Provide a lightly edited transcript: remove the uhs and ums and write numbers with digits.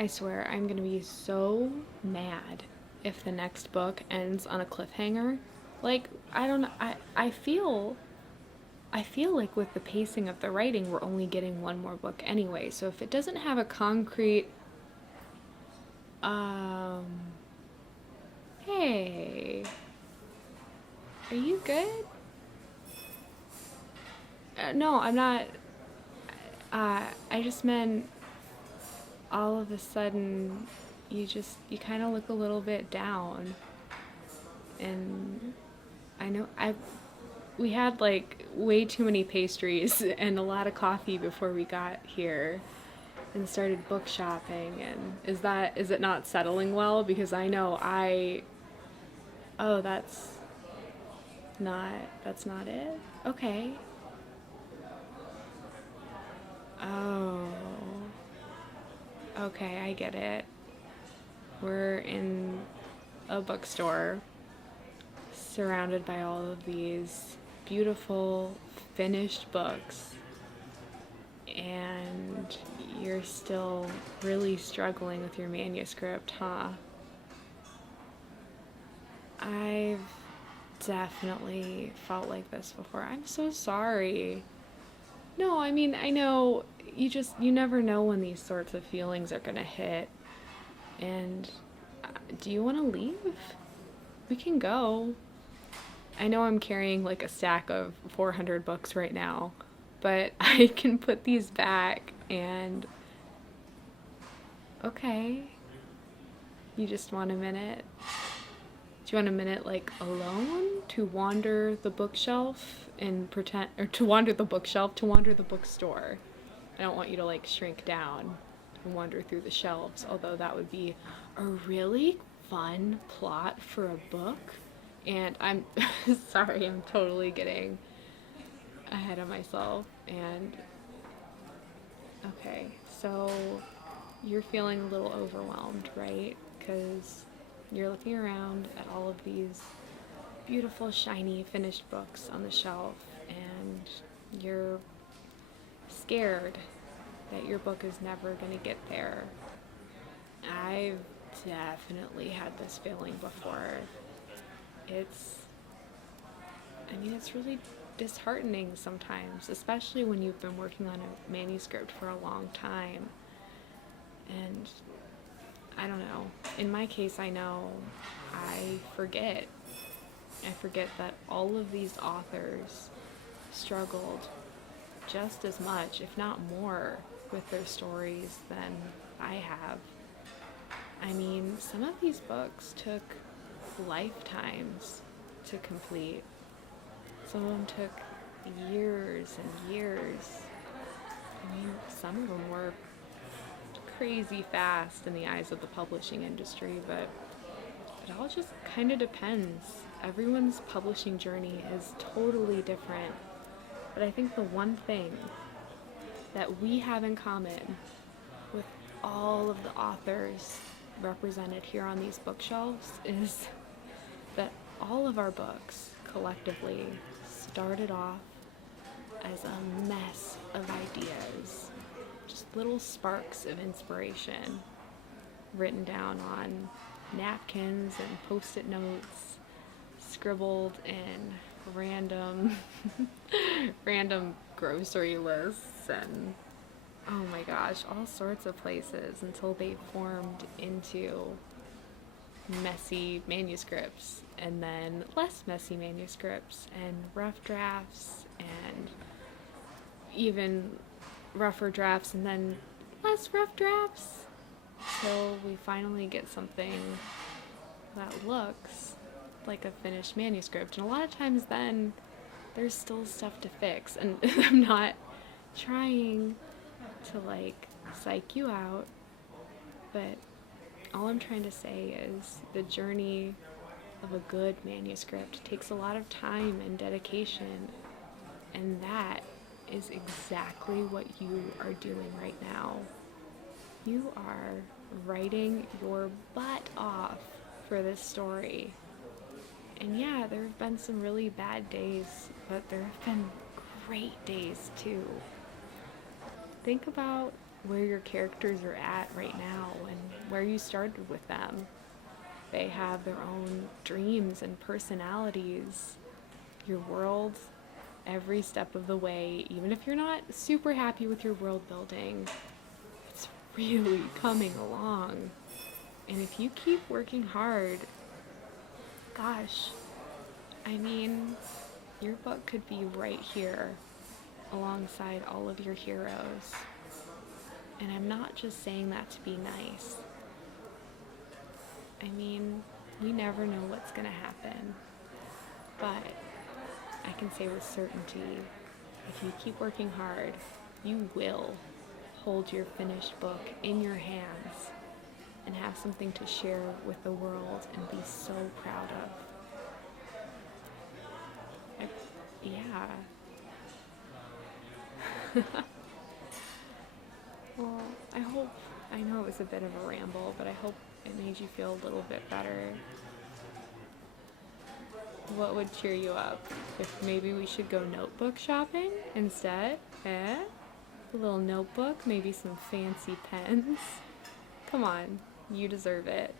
I swear I'm gonna be so mad if the next book ends on a cliffhanger. Like, I don't know, I feel like with the pacing of the writing we're only getting one more book anyway. So if it doesn't have a concrete um hey, are you good? No, I'm not. I just meant all of a sudden you kind of look a little bit down, and I know I we had like way too many pastries and a lot of coffee before we got here and started book shopping. And is it not settling well? Because I know I oh not that's not it. Okay. Oh. Okay, I get it. We're in a bookstore surrounded by all of these beautiful finished books, and you're still really struggling with your manuscript, huh? I've definitely felt like this before. I'm so sorry. No, I mean, I know you never know when these sorts of feelings are gonna hit. And do you want to leave? We can go. I know I'm carrying like a stack of 400 books right now, but I can put these back and okay. You just want a minute? Do you want a minute like alone to wander the bookshelf and pretend, or to wander the bookshelf, to wander the bookstore? I don't want you to like shrink down and wander through the shelves, although that would be a really fun plot for a book. And I'm sorry, I'm totally getting ahead of myself. And okay, so you're feeling a little overwhelmed, right? Because you're looking around at all of these beautiful, shiny, finished books on the shelf, and you're scared that your book is never going to get there. I've definitely had this feeling before. It's, it's really disheartening sometimes, especially when you've been working on a manuscript for a long time. And I don't know. In my case, I know I forget. I forget that all of these authors struggled just as much, if not more, with their stories than I have. I mean, some of these books took lifetimes to complete. Some of them took years and years. I mean, some of them were crazy fast in the eyes of the publishing industry, but it all just kind of depends. Everyone's publishing journey is totally different. But I think the one thing that we have in common with all of the authors represented here on these bookshelves is that all of our books collectively started off as a mess of ideas, just little sparks of inspiration written down on napkins and post-it notes, scribbled in random random grocery lists and oh my gosh, all sorts of places, until they formed into messy manuscripts, and then less messy manuscripts, and rough drafts, and even rougher drafts, and then less rough drafts, till we finally get something that looks like a finished manuscript. And a lot of times then there's still stuff to fix, and I'm not trying to like psych you out, but all I'm trying to say is the journey of a good manuscript takes a lot of time and dedication, and that is exactly what you are doing right now. You are writing your butt off for this story. And yeah, there have been some really bad days, but there have been great days too. Think about where your characters are at right now and where you started with them. They have their own dreams and personalities. Your world, every step of the way, even if you're not super happy with your world building, it's really coming along. And if you keep working hard, gosh, I mean, your book could be right here alongside all of your heroes. And I'm not just saying that to be nice. I mean, we never know what's going to happen. But I can say with certainty, if you keep working hard, you will hold your finished book in your hands and have something to share with the world and be so proud of. Yeah. Well, I know it was a bit of a ramble, but I hope it made you feel a little bit better. What would cheer you up? If maybe we should go notebook shopping instead? Eh? A little notebook, maybe some fancy pens. Come on, you deserve it.